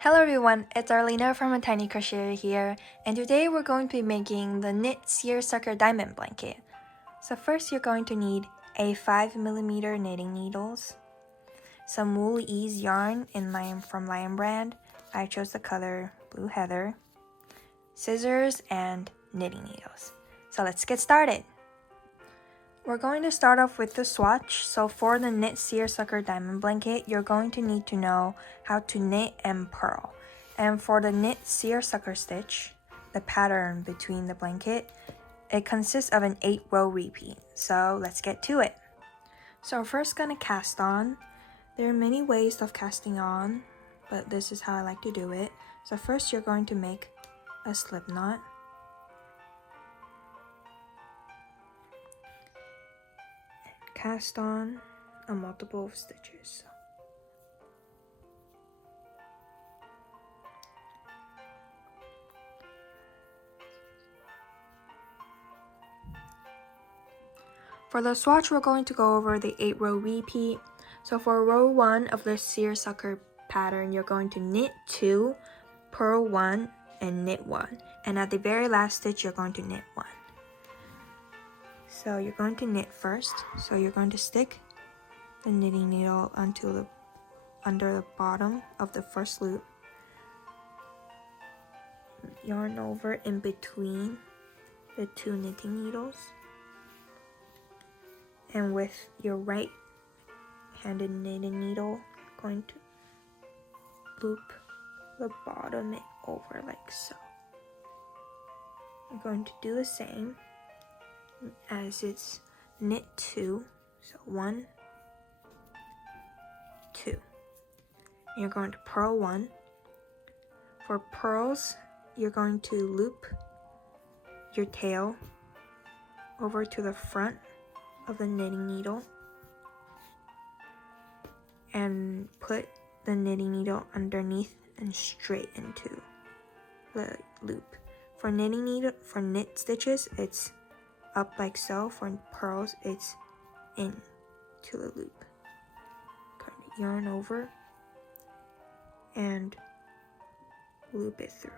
Hello everyone, it's Arlina from A Tiny Crocheter here, and today we're going to be making the knit Seersucker diamond blanket. So first you're going to need a 5mm knitting needles, some wool ease yarn from Lion brand. I chose the color Blue Heather, scissors, and knitting needles. So let's get started. We're going to start off with the swatch. So for the knit Seersucker diamond blanket, you're going to need to know how to knit and purl. And for the knit Seersucker stitch, the pattern between the blanket, it consists of an 8-row repeat. So let's get to it. So we're first gonna cast on. There are many ways of casting on, but this is how I like to do it. So first you're going to make a slip knot. Cast on a multiple of stitches. For the swatch, we're going to go over the 8-row repeat. So for row 1 of the Seersucker pattern, you're going to knit 2, purl 1, and knit 1. And at the very last stitch, you're going to knit 1. So you're going to knit first. So you're going to stick the knitting needle under the bottom of the first loop. Yarn over in between the 2 knitting needles. And with your right-handed knitting needle, going to loop the bottom over like so. You're going to do the same as it's knit 2, so 1, 2. You're going to purl 1. For purls, you're going to loop your tail over to the front of the knitting needle and put the knitting needle underneath and straight into the loop. For knit stitches, it's up like so. For purls, it's in to the loop. Kind of yarn over and loop it through.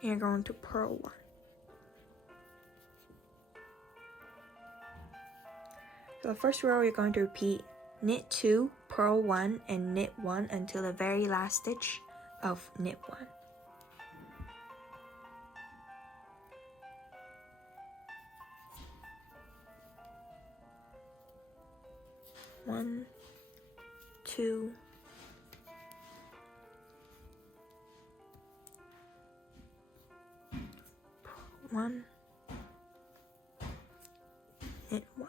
And you're going to purl 1. So the first row, you're going to repeat knit 2, purl 1, and knit 1 until the very last stitch of knit 1. One, 2, purl 1, knit 1.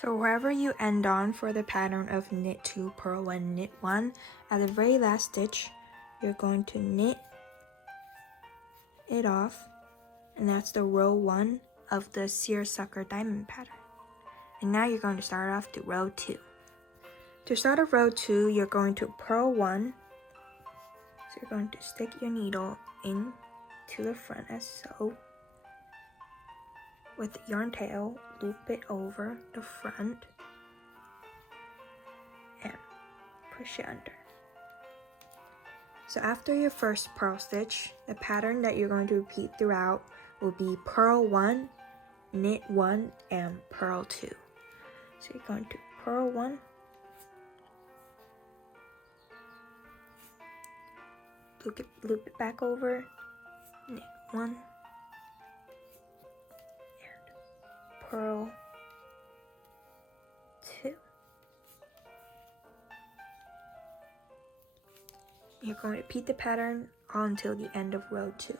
So wherever you end on for the pattern of knit 2, purl 1, knit 1, at the very last stitch, you're going to knit it off, and that's the row 1 of the Seersucker diamond pattern. And now you're going to start off to row 2. To start off row 2, you're going to purl 1. So you're going to stick your needle in to the front as so. With the yarn tail, loop it over the front and push it under. So after your first purl stitch, the pattern that you're going to repeat throughout will be purl 1, knit 1, and purl 2. So you're going to purl 1, loop it back over, knit 1, purl 2. You're going to repeat the pattern until the end of row 2.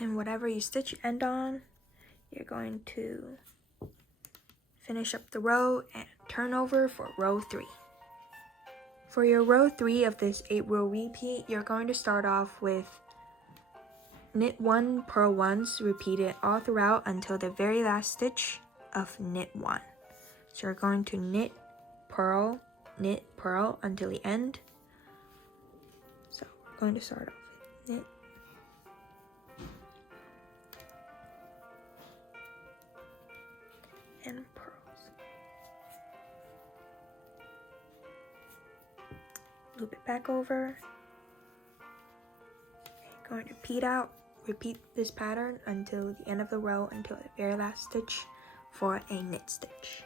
And whatever you stitch you end on, you're going to finish up the row and turn over for row 3. For your row 3 of this 8-row repeat, you're going to start off with knit 1, purl 1, repeat it all throughout until the very last stitch of knit 1. So you're going to knit, purl until the end. So we're going to start off with knit, and purls. Loop it back over. You're going to repeat this pattern until the end of the row, until the very last stitch for a knit stitch.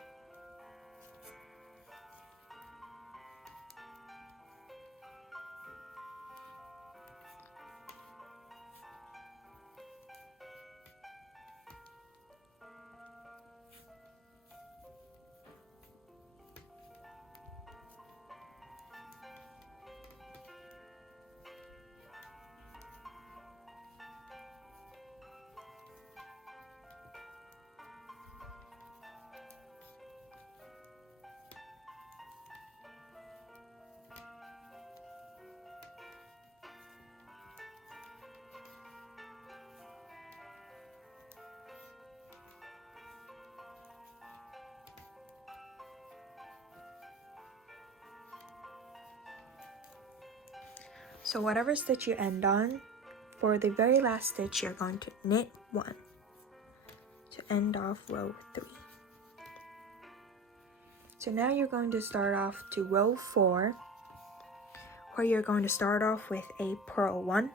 So whatever stitch you end on, for the very last stitch, you're going to knit 1 to end off row 3. So now you're going to start off to row 4, where you're going to start off with a purl 1.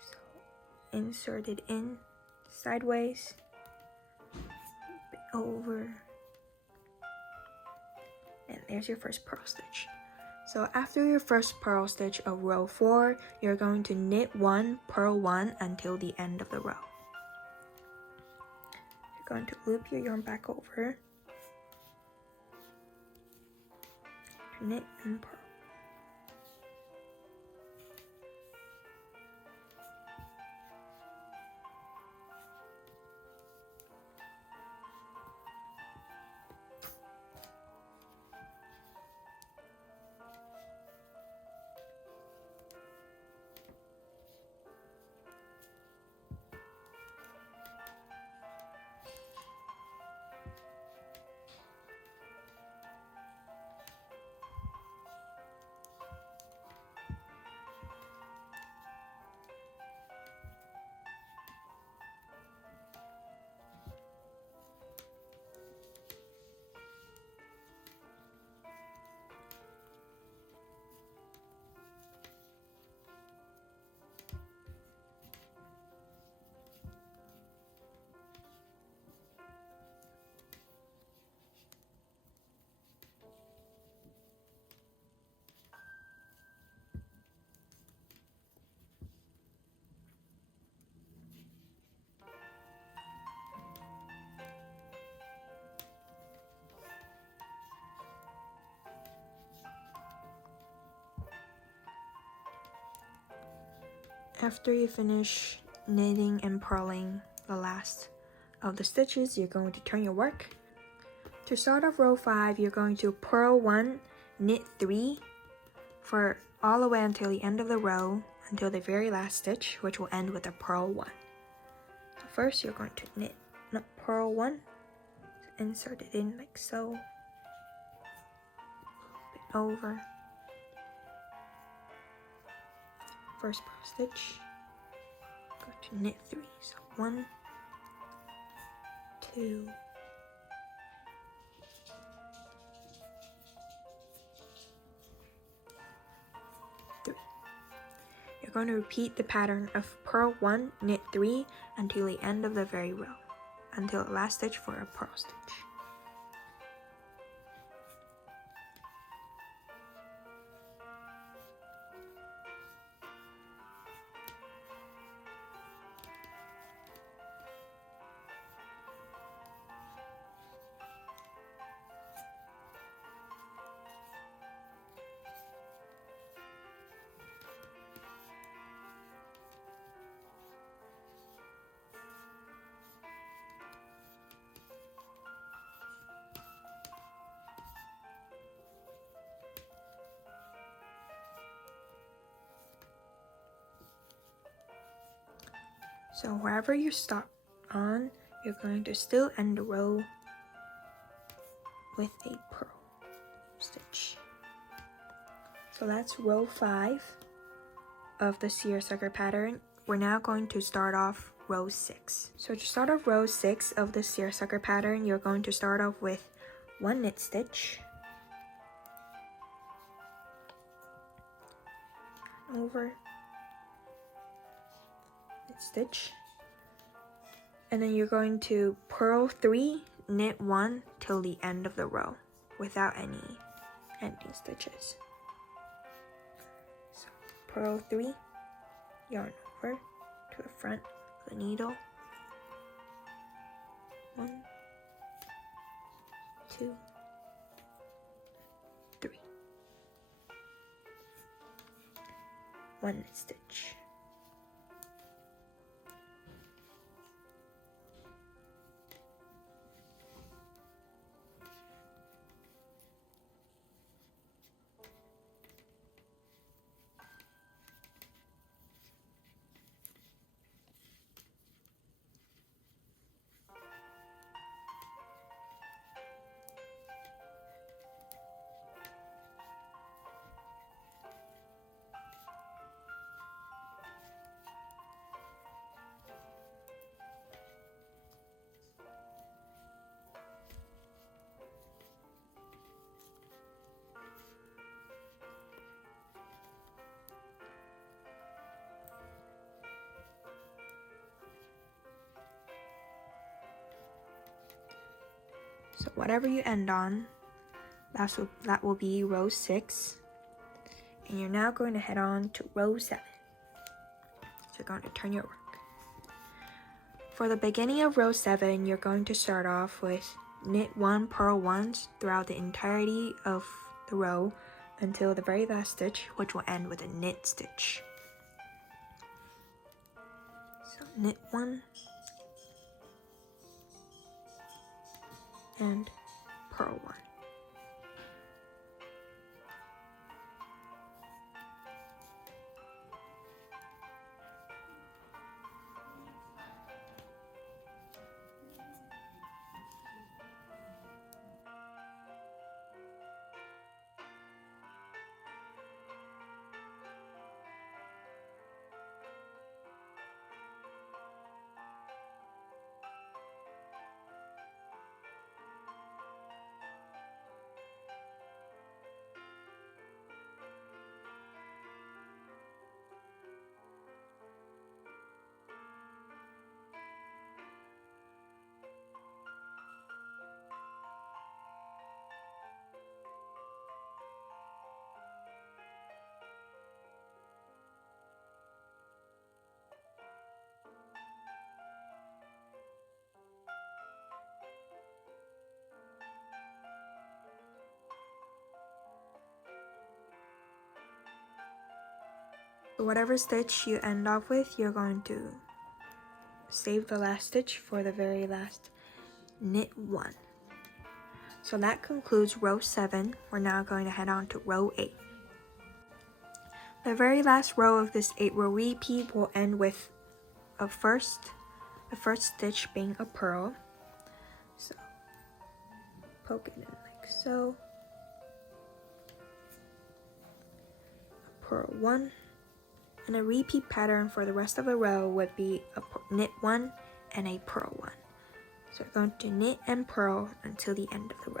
So insert it in sideways, flip it over, and there's your first purl stitch. So after your first purl stitch of row 4, you're going to knit 1, purl 1 until the end of the row. You're going to loop your yarn back over, knit and purl. After you finish knitting and purling the last of the stitches, you're going to turn your work. To start off row 5, you're going to purl 1, knit 3 for all the way until the end of the row, until the very last stitch, which will end with a purl 1. So first you're going to purl 1, insert it in like so, flip it over, first purl stitch, go to knit 3, so 1, 2, 3. You're going to repeat the pattern of purl 1, knit 3 until the end of the very row, until the last stitch for a purl stitch. So wherever you stop on, you're going to still end the row with a purl stitch. So that's row 5 of the seersucker pattern. We're now going to start off row 6. So to start off row 6 of the seersucker pattern, you're going to start off with 1 knit stitch, over, knit stitch, and then you're going to purl 3, knit 1 till the end of the row without any ending stitches. So purl 3, yarn over to the front of the needle, 1, 2, 3, 1 knit stitch. So whatever you end on, that will be row 6. And you're now going to head on to row 7. So you're going to turn your work. For the beginning of row 7, you're going to start off with knit 1, purl 1 throughout the entirety of the row until the very last stitch, which will end with a knit stitch. So knit 1 and purl 1. So whatever stitch you end off with, you're going to save the last stitch for the very last knit 1. So that concludes row 7. We're now going to head on to row 8. The very last row of this 8-row repeat will end with the first stitch being a purl. So poke it in like so. A purl 1. And a repeat pattern for the rest of the row would be a knit 1 and a purl 1. So we're going to knit and purl until the end of the row.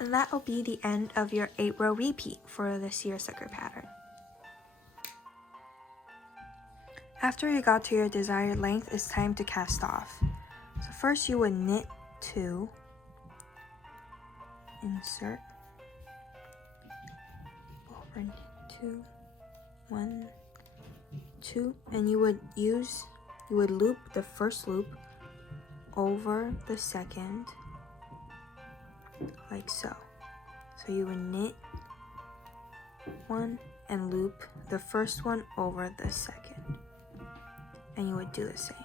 And that will be the end of your 8-row repeat for the seersucker pattern. After you got to your desired length, it's time to cast off. So first you would knit 2, insert, over knit 2, 1, 2, and you would loop the first loop over the second, like so. So you would knit 1 and loop the first one over the second, and you would do the same.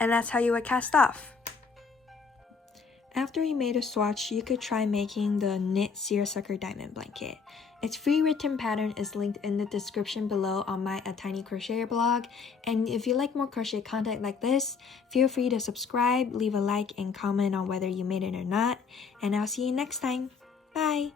And that's how you would cast off. After you made a swatch, you could try making the knit seersucker diamond blanket. Its free written pattern is linked in the description below on my A Tiny Crocheter blog. And if you like more crochet content like this, feel free to subscribe, leave a like, and comment on whether you made it or not. And I'll see you next time. Bye!